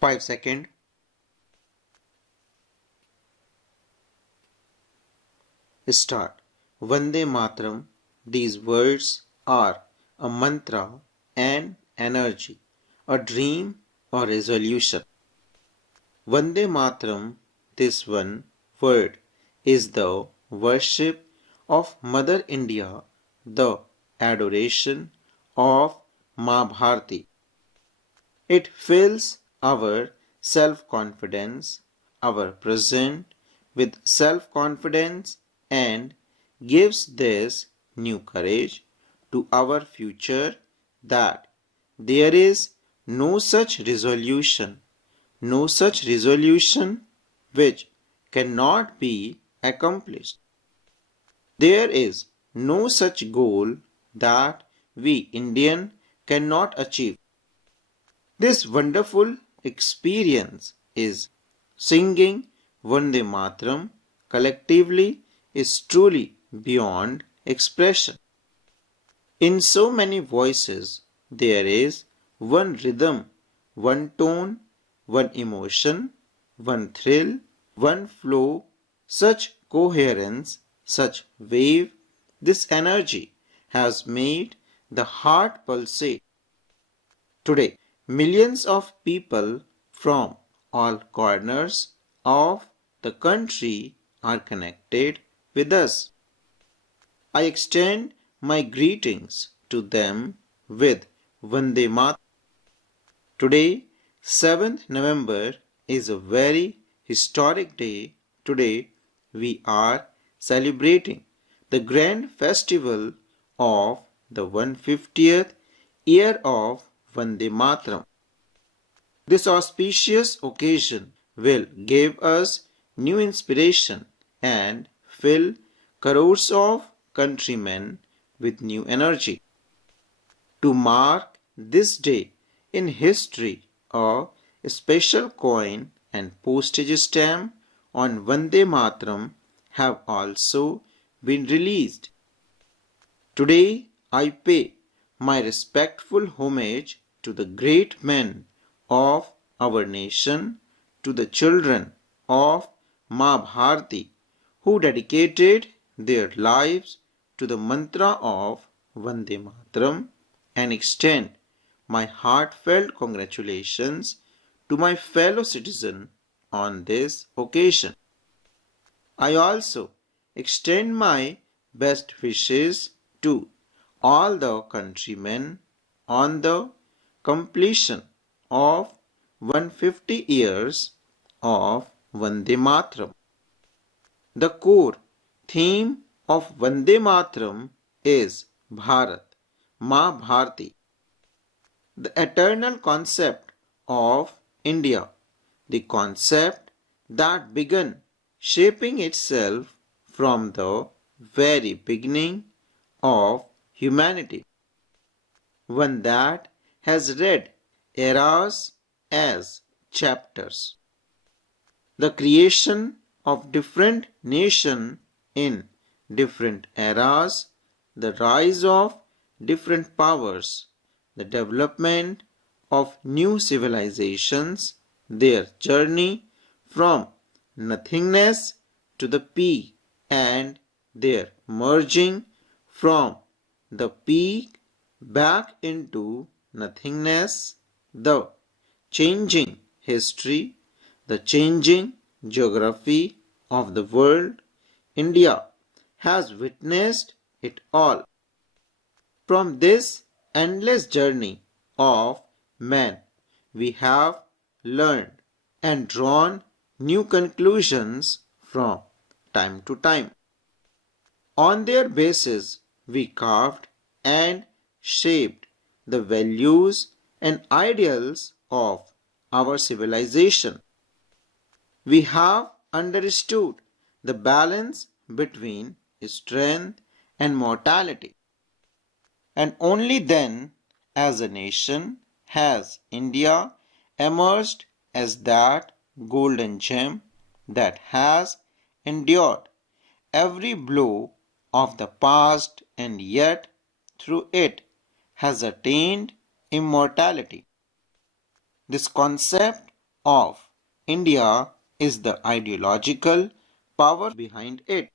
5 seconds. Start. Vande Mataram. These words are a mantra, an energy, a dream or resolution. Vande Mataram, this one word, is the worship of Mother India, the adoration of Ma Bharati. It fills our self-confidence, our present with self-confidence, and gives this new courage to our future that there is no such resolution which cannot be accomplished. There is no such goal that we Indian cannot achieve. This wonderful experience is singing Vande Mataram collectively is truly beyond expression. In so many voices, there is one rhythm, one tone, one emotion, one thrill, one flow, such coherence, such wave, this energy has made the heart pulsate. Today, millions of people from all corners of the country are connected with us. I extend my greetings to them with Vande Mataram. Today, 7th November, is a very historic day. Today, we are celebrating the grand festival of the 150th year of Vande Mataram. This auspicious occasion will give us new inspiration and fill crores of countrymen with new energy. To mark this day in history, a special coin and postage stamp on Vande Mataram have also been released. Today, I pay my respectful homage to the great men of our nation, to the children of Ma Bharati, who dedicated their lives to the mantra of Vande Mataram, and extend my heartfelt congratulations to my fellow citizen on this occasion. I also extend my best wishes to all the countrymen on the completion of 150 years of Vande Mataram. The core theme of Vande Mataram is Bharat, Ma Bharati, the eternal concept of India, the concept that began shaping itself from the very beginning of humanity, one that has read eras as chapters. The creation of different nations in different eras, the rise of different powers, the development of new civilizations, their journey from nothingness to the peak, and their merging from the peak back into nothingness, the changing history, the changing geography of the world. India has witnessed it all. From this endless journey of man, we have learned and drawn new conclusions from time to time. On their basis, we carved and shaped the values and ideals of our civilization. We have understood the balance between strength and mortality. And only then, as a nation, has India emerged as that golden gem that has endured every blow of the past and yet through it has attained immortality. This concept of India is the ideological power behind it.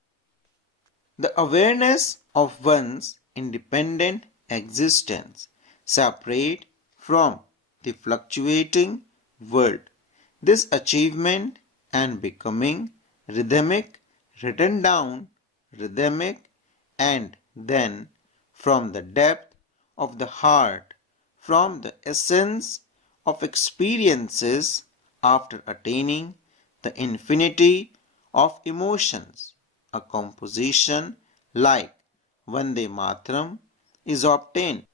The awareness of one's independent existence, separate from the fluctuating world. This achievement and becoming rhythmic, written down, rhythmic, and then from the depth of the heart, from the essence of experiences after attaining the infinity of emotions, a composition like Vande Mataram is obtained.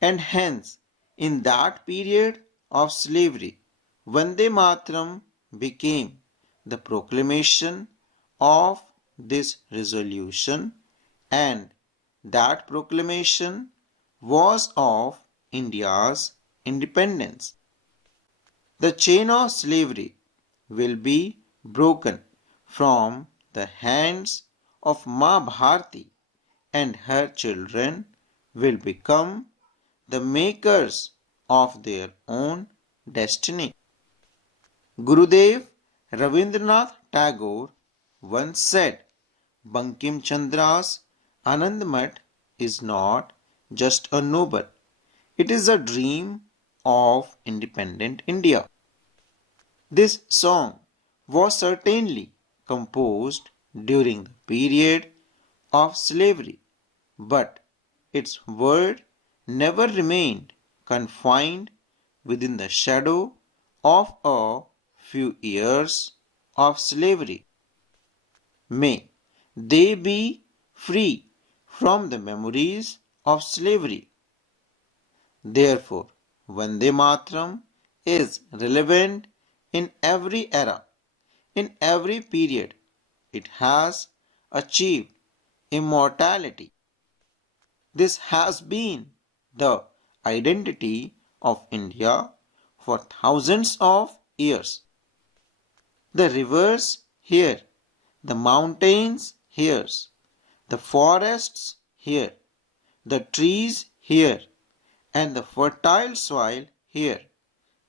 And hence, in that period of slavery, Vande Mataram became the proclamation of this resolution, and that proclamation was of India's independence. The chain of slavery will be broken from the hands of Ma Bharati, and her children will become the makers of their own destiny. Gurudev Rabindranath Tagore once said, Bankim Chandra's Anandmat is not just a novel, it is a dream of independent India. This song was certainly composed during the period of slavery, but its word never remained confined within the shadow of a few years of slavery. May they be free from the memories of slavery. Therefore, Vande Mataram is relevant in every era, in every period. It has achieved immortality. This has been the identity of India for thousands of years. The rivers here, the mountains here, the forests here, the trees here, and the fertile soil here.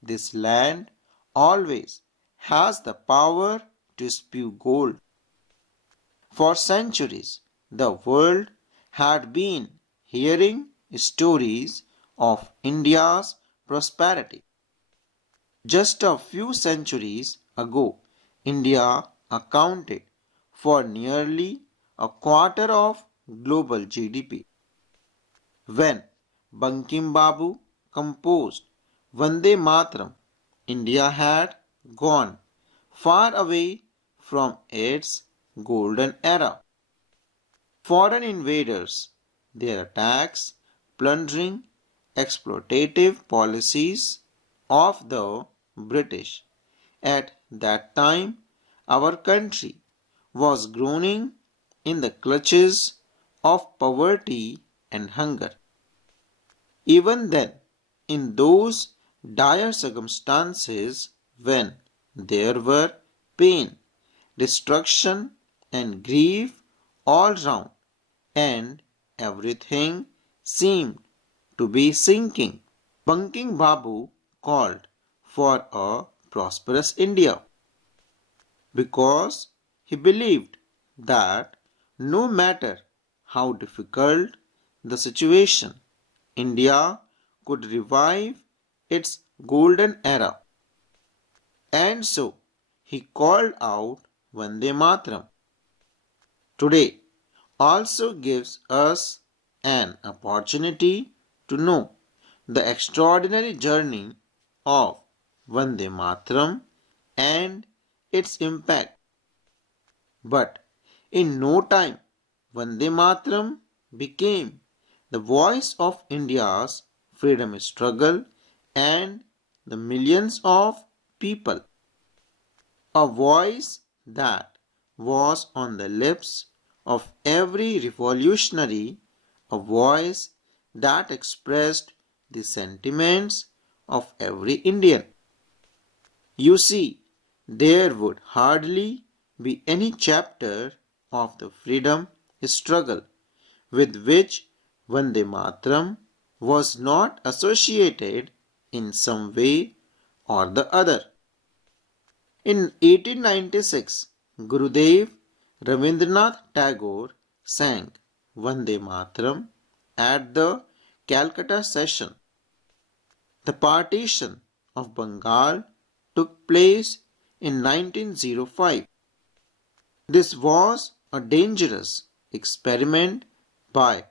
This land always has the power to spew gold. For centuries, the world had been hearing stories of India's prosperity. Just a few centuries ago, India accounted for nearly a quarter of global GDP. When Bankim Babu composed Vande Mataram, India had gone far away from its golden era. Foreign invaders, their attacks, plundering, exploitative policies of the British. At that time, our country was groaning in the clutches of poverty and hunger. Even then, in those dire circumstances when there were pain, destruction, and grief all round, and everything seemed to be sinking, Banking Babu called for a prosperous India because he believed that no matter how difficult the situation, India could revive its golden era. And so he called out Vande Mataram. Today also gives us an opportunity to know the extraordinary journey of Vande Mataram and its impact. But in no time, Vande Mataram became the voice of India's freedom struggle and the millions of people. A voice that was on the lips of every revolutionary, a voice that expressed the sentiments of every Indian. You see, there would hardly be any chapter of the freedom struggle with which Vande Mataram was not associated in some way or the other. In 1896, Gurudev Rabindranath Tagore sang Vande Mataram at the Calcutta session. The partition of Bengal took place in 1905. This was a dangerous experiment by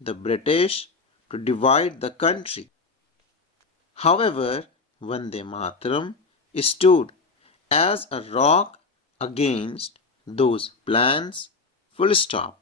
the British to divide the country. However, Vande Mataram stood as a rock against those plans. Full stop.